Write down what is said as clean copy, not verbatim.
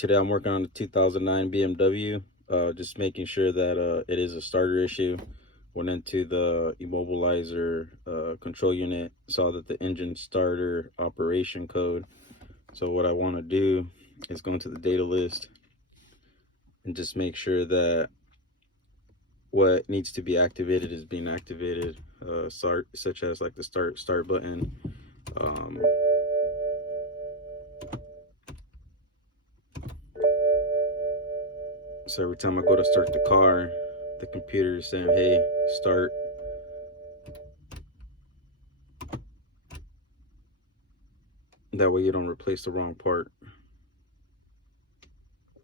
Today I'm working on the 2009 BMW, just making sure that it is a starter issue. Went into the immobilizer control unit, saw that the engine starter operation code. So what I want to do is go into the data list and just make sure that what needs to be activated is being activated, such as like the start button. Um, so every time I go to start the car, the computer is saying, hey, start. That way you don't replace the wrong part.